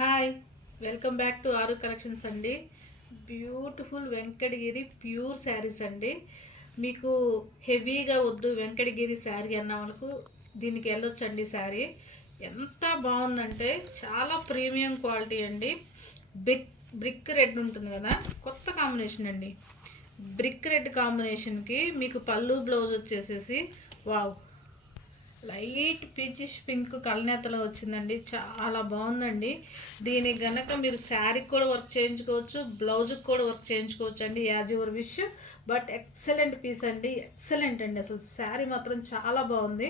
Hi, welcome back to ఆరు collections అండి. Beautiful Venkatagiri pure saris అండి. మీకు హెవీగా వద్దు వెంకటగిరి శారీ అన్న వాళ్ళకు దీనికి వెళ్ళొచ్చండి. శారీ ఎంత బాగుందంటే చాలా ప్రీమియం క్వాలిటీ అండి. బ్రిక్ రెడ్ ఉంటుంది కదా, కొత్త కాంబినేషన్ అండి. బ్రిక్ రెడ్ కాంబినేషన్కి మీకు పళ్ళు బ్లౌజ్ వచ్చేసేసి వావ్ లైట్ పీచిష్ పింక్ కలనేతలో వచ్చిందండి. చాలా బాగుందండి. దీనికి గనక మీరు శారీకి కూడా వర్క్ చేయించుకోవచ్చు, బ్లౌజ్కి కూడా వర్క్ చేయించుకోవచ్చు అండి, as your wish. But excellent piece అండి, ఎక్సలెంట్ అండి. అసలు శారీ మాత్రం చాలా బాగుంది.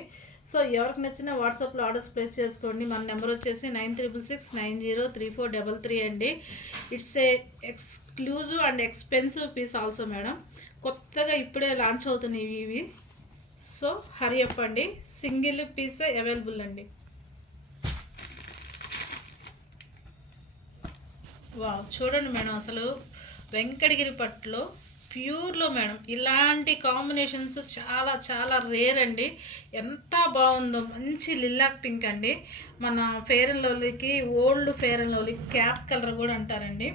సో ఎవరికి నచ్చిన వాట్సాప్లో ఆర్డర్స్ ప్లేస్ చేసుకోండి. మన నెంబర్ వచ్చేసి 9666903433 అండి. It's a exclusive and expensive piece also madam. కొత్తగా ఇప్పుడే లాంచ్ అవుతున్నాయి ఇవి. సో హరి అప్ అండి, సింగిల్ పీస్ అవైలబుల్ అండి. వావ్ చూడండి మేడం, అసలు వెంకటగిరి పట్టులో ప్యూర్లో మేడం ఇలాంటి కాంబినేషన్స్ చాలా చాలా రేర్ అండి. ఎంత బాగుందో, మంచి లిల్లాక్ పింక్ అండి. మన ఫెయిర్ అండ్ లవ్లీకి, old fair and lovely cap colour కూడా అంటారండి.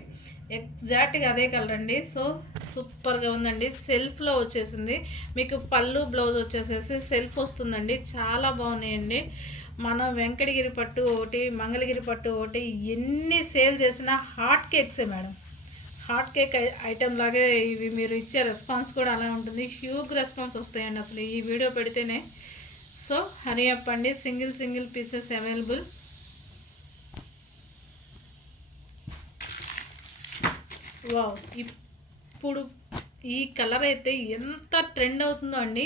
ఎగ్జాక్ట్గా అదే కలర్ అండి. సో సూపర్గా ఉందండి. సెల్ఫ్లో వచ్చేసింది మీకు. పళ్ళు బ్లౌజ్ వచ్చేసేసి సెల్ఫ్ వస్తుందండి. చాలా బాగున్నాయండి. మనం వెంకటగిరి పట్టు ఒకటి, మంగళగిరి పట్టు ఒకటి ఎన్ని సేల్ చేసినా హాట్ కేక్సే మేడం. హాట్ కేక్ ఐటెం లాగే ఇవి. మీరు ఇచ్చే రెస్పాన్స్ కూడా అలా ఉంటుంది. హ్యూజ్ రెస్పాన్స్ వస్తాయండి అసలు ఈ వీడియో పెడితేనే. సో హరి అప్ అండి, సింగిల్ పీసెస్ అవైలబుల్. వావ్ ఇప్పుడు ఈ కలర్ అయితే ఎంత ట్రెండ్ అవుతుందో అండి.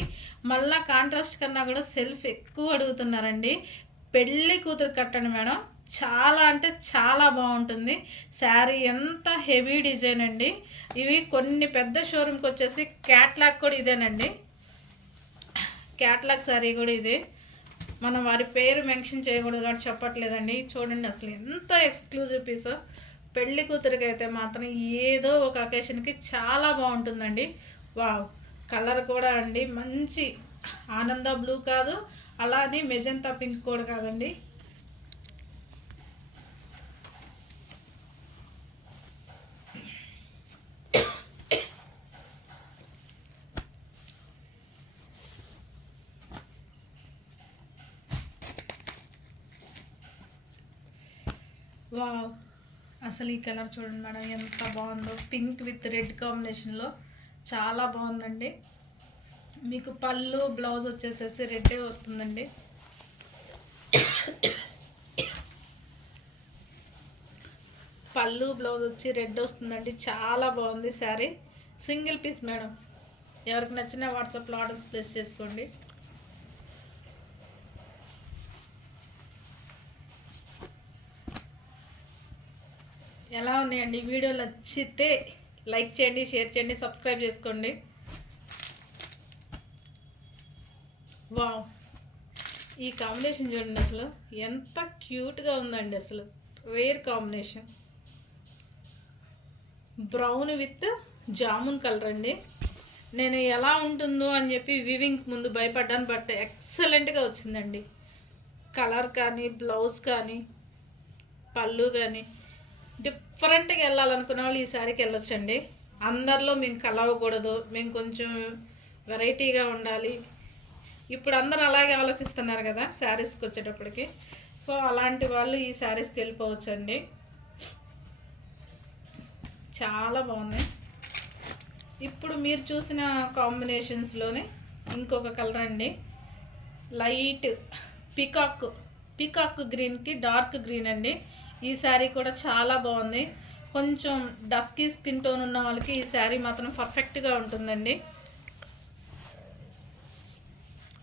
మళ్ళీ కాంట్రాస్ట్ కన్నా కూడా సెల్ఫ్ ఎక్కువ అడుగుతున్నారండి. పెళ్ళి కూతురు కట్టండి మేడం, చాలా అంటే చాలా బాగుంటుంది. శారీ ఎంత హెవీ డిజైన్ అండి. ఇవి కొన్ని పెద్ద షోరూమ్కి వచ్చేసి క్యాట్లాగ్ కూడా ఇదేనండి. క్యాట్లాగ్ శారీ కూడా ఇదే. మనం వారి పేరు మెన్షన్ చేయకూడదు కాబట్టి చెప్పట్లేదండి. చూడండి అసలు ఎంత ఎక్స్క్లూజివ్ పీసో. పెళ్లి కూతురికి అయితే మాత్రం ఏదో ఒక అకేషన్కి చాలా బాగుంటుందండి. వావ్ కలర్ కూడా అండి మంచి ఆనంద బ్లూ కాదు, అలానే మెజంతా పింక్ కూడా కాదండి. వావ్ అసలు ఈ కలర్ చూడండి మేడం, ఎంత బాగుందో. పింక్ విత్ రెడ్ కాంబినేషన్లో చాలా బాగుందండి. మీకు పళ్ళు బ్లౌజ్ వచ్చేసేసి రెడ్డే వస్తుందండి. పళ్ళు బ్లౌజ్ వచ్చి రెడ్ వస్తుందండి. చాలా బాగుంది శారీ. Single piece madam. ఎవరికి నచ్చిన వాట్సాప్లో ఆర్డర్స్ ప్లేస్ చేసుకోండి. ఎలా ఉన్నాయండి? వీడియో నచ్చితే లైక్ చేయండి, షేర్ చేయండి, సబ్స్క్రైబ్ చేసుకోండి. వావ్ ఈ కాంబినేషన్ చూడండి, అసలు ఎంత క్యూట్గా ఉందండి. అసలు rare combination. Brown with jamun colour అండి. నేను ఎలా ఉంటుందో అని చెప్పి వివింగ్ ముందు భయపడ్డాను, బట్ ఎక్సలెంట్గా వచ్చిందండి. కలర్ కానీ, బ్లౌజ్ కానీ, పళ్ళు కానీ డిఫరెంట్గా వెళ్ళాలనుకున్న వాళ్ళు ఈ శారీకి వెళ్ళొచ్చండి. అందరిలో మేము కలవకూడదు, మేము కొంచెం వెరైటీగా ఉండాలి. ఇప్పుడు అందరూ అలాగే ఆలోచిస్తున్నారు కదా శారీస్కి వచ్చేటప్పటికి. సో అలాంటి వాళ్ళు ఈ శారీస్కి వెళ్ళిపోవచ్చండి. చాలా బాగున్నాయి. ఇప్పుడు మీరు చూసిన కాంబినేషన్స్లోనే ఇంకొక కలర్ అండి. లైట్ పికాక్ గ్రీన్కి డార్క్ గ్రీన్ అండి. ఈ శారీ కూడా చాలా బాగుంది. కొంచెం డస్కీ స్కిన్ టోన్ ఉన్న వాళ్ళకి ఈ శారీ మాత్రం పర్ఫెక్ట్గా ఉంటుందండి.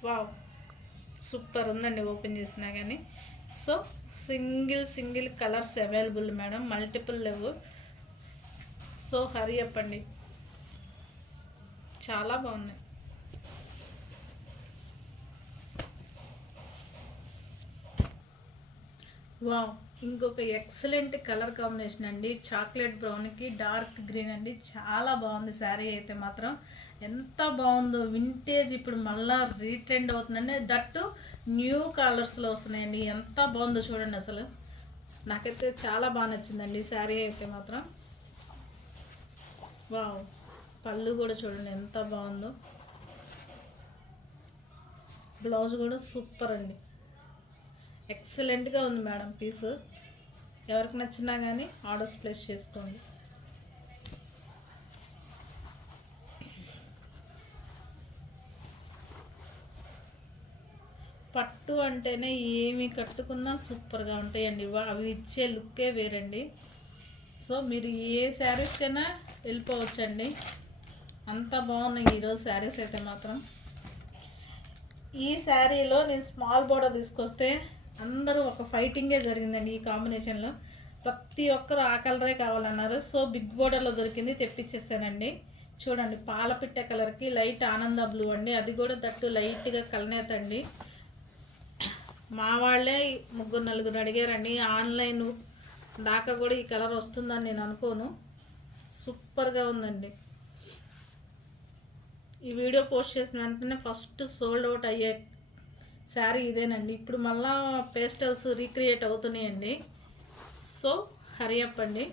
వావ్ సూపర్ ఉందండి ఓపెన్ చేసినా కానీ. So single colours available madam, multiple లేవు. సో హరి అప్ అండి, చాలా బాగున్నాయి. వావ్ ఇంకొక ఎక్సలెంట్ కలర్ కాంబినేషన్ అండి. చాక్లెట్ బ్రౌన్కి డార్క్ గ్రీన్ అండి. చాలా బాగుంది శారీ అయితే మాత్రం. ఎంత బాగుందో, వింటేజ్ ఇప్పుడు మళ్ళీ రీట్రెండ్ అవుతుందండి. దట్టు న్యూ కలర్స్లో వస్తున్నాయండి. ఎంత బాగుందో చూడండి అసలు. నాకైతే చాలా బాగా నచ్చిందండి ఈ శారీ అయితే మాత్రం. వావ్, పళ్ళు కూడా చూడండి ఎంత బాగుందో. బ్లౌజ్ కూడా సూపర్ అండి, ఎక్సలెంట్గా ఉంది మేడం పీస్. ఎవరికి నచ్చినా కానీ ఆర్డర్స్ ప్లేస్ చేసుకోండి. పట్టు అంటేనే ఏమి కట్టుకున్నా సూపర్గా ఉంటాయండి, అవి ఇచ్చే లుక్కే వేరండి. సో మీరు ఏ శారీస్కైనా వెళ్ళిపోవచ్చండి, అంత బాగున్నాయి ఈరోజు శారీస్ అయితే మాత్రం. ఈ శారీలో నేను స్మాల్ బోర్డర్ తీసుకొస్తే అందరూ ఒక ఫైటింగే జరిగిందండి ఈ కాంబినేషన్లో. ప్రతి ఒక్కరు ఆ కలరే కావాలన్నారు. సో బిగ్ బోర్డర్లో దొరికింది, తెప్పించేసానండి. చూడండి, పాలపిట్ట కలర్కి లైట్ ఆనంద బ్లూ అండి, అది కూడా తట్టు లైట్గా కలనేత అండి. మా వాళ్ళే 3-4 అడిగారండి. ఆన్లైన్ దాకా కూడా ఈ కలర్ వస్తుందని నేను అనుకోను. సూపర్గా ఉందండి. ఈ వీడియో పోస్ట్ చేసిన వెంటనే ఫస్ట్ సోల్డ్ అవుట్ అయ్యే శారీ ఇదేనండి. ఇప్పుడు మళ్ళా పేస్టల్స్ రీక్రియేట్ అవుతున్నాయండి. సో హరియప్ అండి,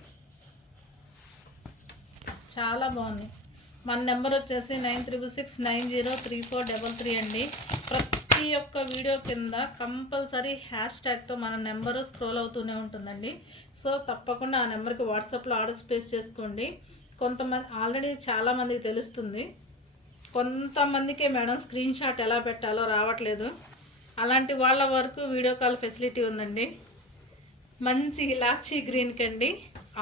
చాలా బాగుంది. మన నెంబర్ వచ్చేసి 9369034333 అండి. ప్రతి ఒక్క వీడియో కింద కంపల్సరీ #తో మన నెంబరు స్క్రోల్ అవుతూనే ఉంటుందండి. సో తప్పకుండా ఆ నెంబర్కి వాట్సాప్లో ఆర్డర్స్ ప్లేస్ చేసుకోండి. కొంతమంది ఆల్రెడీ చాలామందికి తెలుస్తుంది, కొంతమందికే మేడం స్క్రీన్ షాట్ ఎలా పెట్టాలో రావట్లేదు. అలాంటి వాళ్ళ వరకు వీడియో కాల్ ఫెసిలిటీ ఉందండి. మంచి ఇలాచీ గ్రీన్ కండి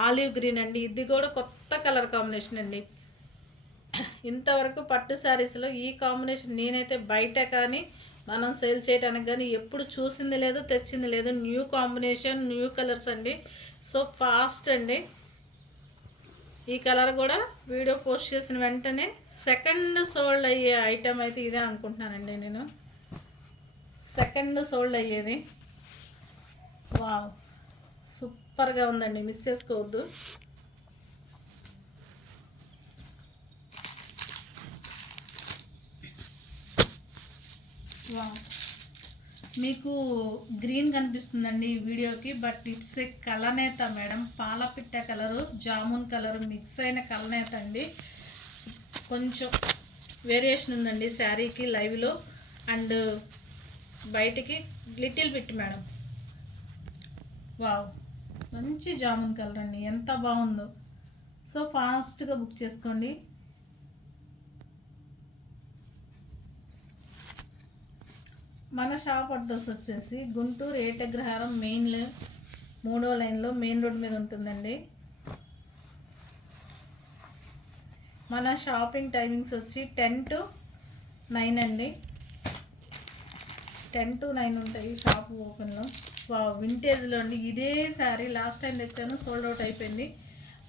ఆలివ్ గ్రీన్ అండి, ఇది కూడా కొత్త కలర్ కాంబినేషన్ అండి. ఇంతవరకు పట్టు శారీస్లో ఈ కాంబినేషన్ నేనైతే బయట కానీ మనం సేల్ చేయడానికి కానీ ఎప్పుడు చూసింది లేదు, తెచ్చింది లేదు. న్యూ కాంబినేషన్, న్యూ కలర్స్ అండి. సో ఫాస్ట్ అండి. ఈ కలర్ కూడా వీడియో పోస్ట్ చేసిన వెంటనే సెకండ్ సోల్డ్ అయ్యే ఐటెం అయితే ఇదే అనుకుంటున్నానండి నేను. సెకండ్ సోల్డ్ అయ్యేది. వావ్, సూపర్గా ఉందండి, మిస్ చేసుకోవద్దు. వావ్, మీకు గ్రీన్ కనిపిస్తుందండి ఈ వీడియోకి, బట్ ఇట్స్ ఏ కలనేత మేడం. పాలపిట్ట కలరు, జామున్ కలరు మిక్స్ అయిన కలనేత అండి. కొంచెం వేరియేషన్ ఉందండి శారీకి లైవ్లో అండ్ బయటికి లిటిల్ బిట్ మేడం. వావ్, మంచి జామున్ కలర్ అండి, ఎంత బాగుందో. సో ఫాస్ట్గా బుక్ చేసుకోండి. మన షాప్ అడ్రస్ వచ్చేసి గుంటూరు ఏటగ్రహారం మెయిన్ 3వ లైన్లో మెయిన్ రోడ్ మీద ఉంటుందండి. మన షాపింగ్ టైమింగ్స్ వచ్చి 10 to 9 అండి. 10 to 9 ఉంటాయి షాప్ ఓపెన్లో. వింటేజ్లో అండి. ఇదే శారీ లాస్ట్ టైం తెచ్చాను, సోల్డ్ అవుట్ అయిపోయింది.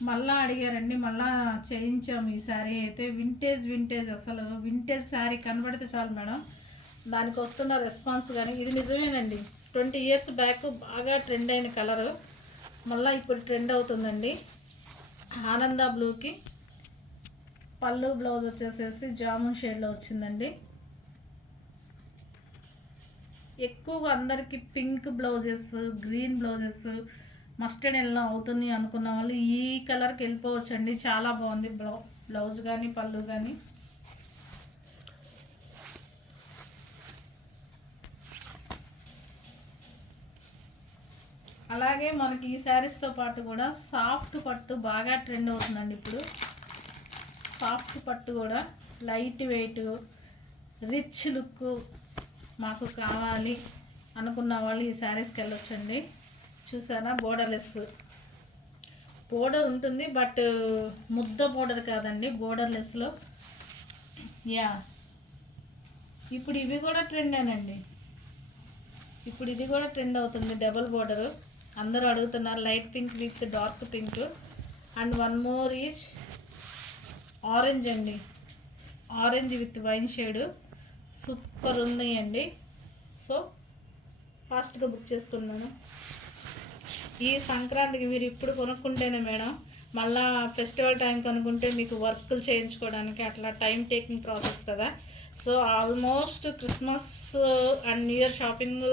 మళ్ళీ అడిగారండి, మళ్ళీ చేయించాము ఈ శారీ అయితే. వింటేజ్ అసలు వింటేజ్ శారీ కనబడితే చాలు మేడం, దానికి వస్తున్న రెస్పాన్స్ కానీ ఇది నిజమేనండి. 20 years బ్యాక్ బాగా ట్రెండ్ అయిన కలరు మళ్ళీ ఇప్పుడు ట్రెండ్ అవుతుందండి. ఆనంద బ్లూకి పళ్ళు, బ్లౌజ్ వచ్చేసేసి జామున్ షేడ్లో వచ్చిందండి. ఎక్కువగా అందరికీ pink blouses, green blouses, mustard yellow అవుతుంది అనుకున్న వాళ్ళు ఈ కలర్కి వెళ్ళిపోవచ్చండి. చాలా బాగుంది బ్లౌజ్ కానీ పళ్ళు కానీ. అలాగే మనకి ఈ శారీస్తో పాటు కూడా సాఫ్ట్ పట్టు బాగా ట్రెండ్ అవుతుందండి ఇప్పుడు. సాఫ్ట్ పట్టు కూడా లైట్ వెయిట్, రిచ్ లుక్ మాకు కావాలి అనుకున్న వాళ్ళు ఈ శారీస్కి వెళ్ళొచ్చండి. చూసారా, బోర్డర్లెస్ బోర్డర్ ఉంటుంది, బట్ ముద్ద బోర్డర్ కాదండి, బోర్డర్లెస్లో. ఇప్పుడు ఇవి కూడా ట్రెండేనండి. ఇప్పుడు ఇది కూడా ట్రెండ్ అవుతుంది, డబల్ బోర్డరు. అందరూ అడుగుతున్నారు light pink with dark pink. And one more is orange అండి, orange with wine shade. Super ఉన్నాయండి. సో ఫాస్ట్గా బుక్ చేసుకున్నాను. ఈ సంక్రాంతికి మీరు ఇప్పుడు కొనుక్కుంటేనే మేడం, మళ్ళా ఫెస్టివల్ టైం కనుక్కుంటే మీకు వర్కులు చేయించుకోవడానికి అట్లా టైం టేకింగ్ ప్రాసెస్ కదా. So almost Christmas and new year shopping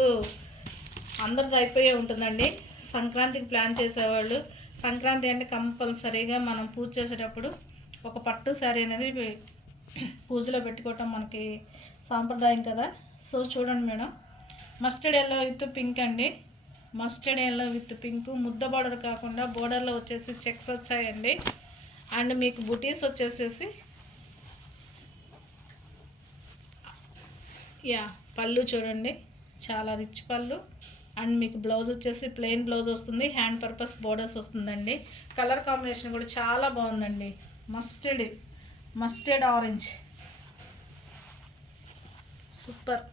అందరిది అయిపోయే ఉంటుందండి. సంక్రాంతికి ప్లాన్ చేసేవాళ్ళు, సంక్రాంతి అంటే కంపల్సరీగా మనం పూజ చేసేటప్పుడు ఒక పట్టు శారీ అనేది పూజలో పెట్టుకోవటం మనకి సాంప్రదాయం కదా. సో చూడండి madam, mustard yellow with pink అండి. మస్టర్డ్ ఎల్లో విత్ పింక్, ముద్ద బార్డర్ కాకుండా బోర్డర్లో వచ్చేసి చెక్స్ వచ్చాయండి. అండ్ మీకు బుటీస్ వచ్చేసేసి పళ్ళు చూడండి, చాలా రిచ్ పళ్ళు. అండ్ మీకు బ్లౌజ్ వచ్చేసి ప్లెయిన్ బ్లౌజ్ వస్తుంది, హ్యాండ్ పర్పస్ బోర్డర్స్ వస్తుందండి. కలర్ కాంబినేషన్ కూడా చాలా బాగుందండి. Mustard orange, super.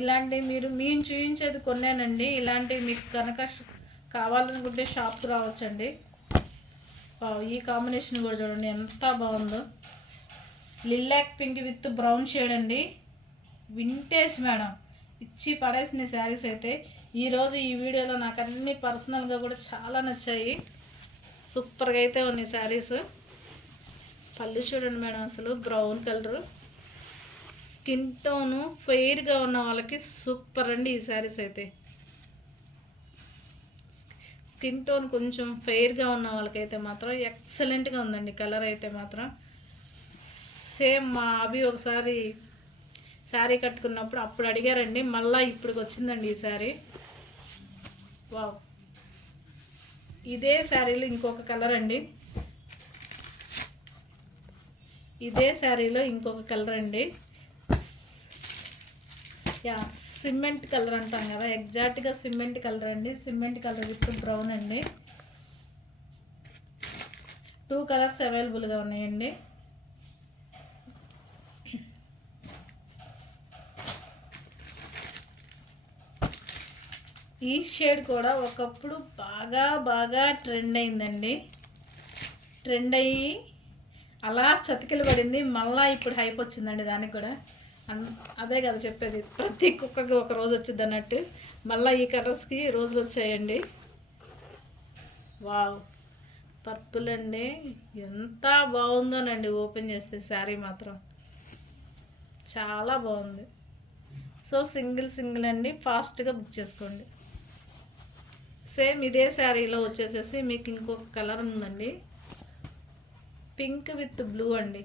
ఇలాంటి మేము చూపించేది కొన్నానండి. ఇలాంటివి మీకు కనుక కావాలనుకుంటే షాప్కి రావచ్చండి. ఈ కాంబినేషన్ కూడా చూడండి ఎంత బాగుందో. Lilac pink with brown shade అండి. వింటేజ్ మేడం, ఇచ్చి పడేసిన శారీస్ అయితే ఈరోజు ఈ వీడియోలో నాకు అన్ని పర్సనల్గా కూడా చాలా నచ్చాయి. సూపర్గా అయితే ఉన్నాయి శారీస్. పళ్ళు చూడండి మేడం, అసలు బ్రౌన్ కలరు, స్కిన్ టోను ఫెయిర్గా ఉన్న వాళ్ళకి సూపర్ అండి ఈ శారీస్ అయితే. స్కిన్ టోన్ కొంచెం ఫెయిర్గా ఉన్న వాళ్ళకైతే మాత్రం ఎక్సలెంట్గా ఉందండి. కలర్ అయితే మాత్రం సేమ్ మా అభి ఒకసారి శారీ కట్టుకున్నప్పుడు అప్పుడు అడిగారండి, మళ్ళీ ఇప్పటికి వచ్చిందండి ఈ శారీ. వావ్, ఇదే శారీలో ఇంకొక కలర్ అండి. ఇదే శారీలో ఇంకొక కలర్ అండి. సిమెంట్ కలర్ అంటాం కదా, ఎగ్జాక్ట్గా సిమెంట్ కలర్ అండి. సిమెంట్ కలర్ విత్ బ్రౌన్ అండి. 2 కలర్స్ అవైలబుల్గా ఉన్నాయండి. ఈ షేడ్ కూడా ఒకప్పుడు బాగా ట్రెండ్ అయిందండి. ట్రెండ్ అయ్యి అలా చతికిలు పడింది, మళ్ళీ ఇప్పుడు హైప్ వచ్చిందండి దానికి కూడా. అదే కదా చెప్పేది, ప్రతి కుక్కకి ఒక రోజు వచ్చింది అన్నట్టు మళ్ళీ ఈ కలర్స్కి రోజులు వచ్చాయండి. వావ్, పర్పుల్ అండి, ఎంత బాగుందోనండి. ఓపెన్ చేస్తే శారీ మాత్రం చాలా బాగుంది. సో సింగిల్ అండి, ఫాస్ట్గా బుక్ చేసుకోండి. సేమ్ ఇదే శారీలో వచ్చేసేసి మీకు ఇంకొక కలర్ ఉందండి, పింక్ విత్ బ్లూ అండి.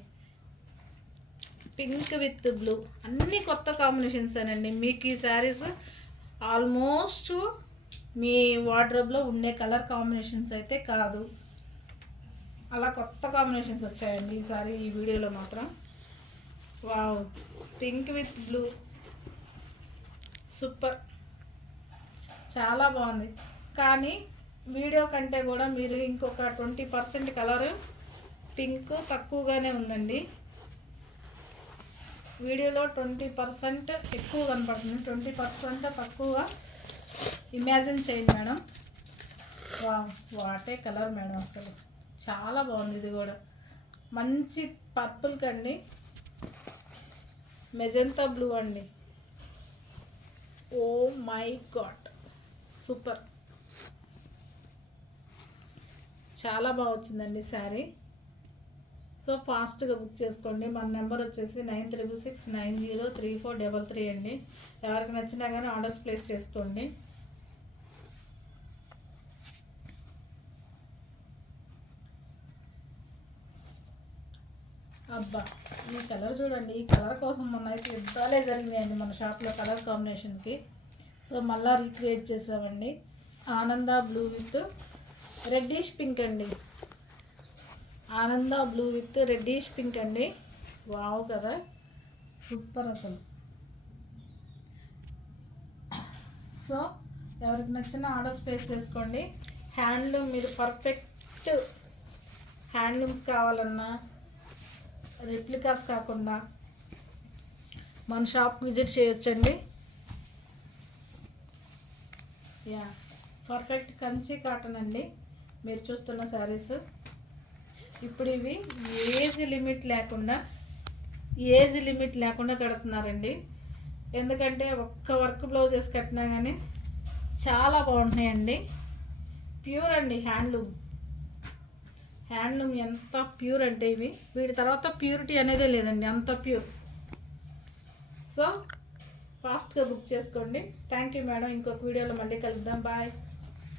పింక్ విత్ బ్లూ అన్నీ కొత్త కాంబినేషన్స్ అండి. మీకు ఈ శారీస్ ఆల్మోస్ట్ మీ వార్డ్రోబ్లో ఉండే కలర్ కాంబినేషన్స్ అయితే కాదు, అలా కొత్త కాంబినేషన్స్ వచ్చాయండి ఈసారి ఈ వీడియోలో మాత్రం. Wow, pink with blue super, చాలా బాగుంది. కానీ వీడియో కంటే కూడా మీరు ఇంకొక 20% కలర్ పింక్ తక్కువగానే ఉందండి. వీడియోలో 20% ఎక్కువ కనపడుతుంది, 20% తక్కువగా ఇమాజిన్ చేయండి మేడం. వాటే కలర్ మేడం, అసలు చాలా బాగుంది. ఇది కూడా మంచి పర్పుల్ కండి, మెజెంతా బ్లూ అండి. ఓ మై గాడ్, సూపర్, చాలా బాగా వచ్చిందండి శారీ. సో ఫాస్ట్గా బుక్ చేసుకోండి. మన నెంబర్ వచ్చేసి 9369034333 అండి. ఎవరికి నచ్చినా కానీ ఆర్డర్స్ ప్లేస్ చేసుకోండి. అబ్బా, ఈ కలర్ చూడండి. ఈ కలర్ కోసం మొన్న అయితే యుద్ధాలే జరిగినాయండి మన షాప్లో కలర్ కాంబినేషన్కి. సో మళ్ళీ రీక్రియేట్ చేసామండి. ఆనంద బ్లూ విత్ రెడ్డిష్ పింక్ అండి. ఆనంద బ్లూ విత్ రెడ్డిష్ పింక్ అండి. వావ్ కదా, సూపర్ అసలు. సో ఎవరికి నచ్చిన ఆర్డర్స్ ప్లేస్ చేసుకోండి. హ్యాండ్లూమ్, మీరు పర్ఫెక్ట్ హ్యాండ్లూమ్స్ కావాలన్నా రెప్లికాస్ కాకుండా మన షాప్ విజిట్ చేయొచ్చండి. పర్ఫెక్ట్ కంచి కాటన్ అండి మీరు చూస్తున్న శారీస్. ఇప్పుడు ఇవి ఏజ్ లిమిట్ లేకుండా కడుతున్నారండి. ఎందుకంటే ఒక్క వర్క్ బ్లౌజెస్ కట్టినా కానీ చాలా బాగుంటున్నాయండి. ప్యూర్ అండి, హ్యాండ్లూమ్ ఎంత ప్యూర్ అంటే ఇవి, వీటి తర్వాత ప్యూరిటీ అనేదే లేదండి, అంత ప్యూర్. సో ఫాస్ట్గా బుక్ చేసుకోండి. Thank you madam. ఇంకొక వీడియోలో మళ్ళీ కలుద్దాం. బాయ్.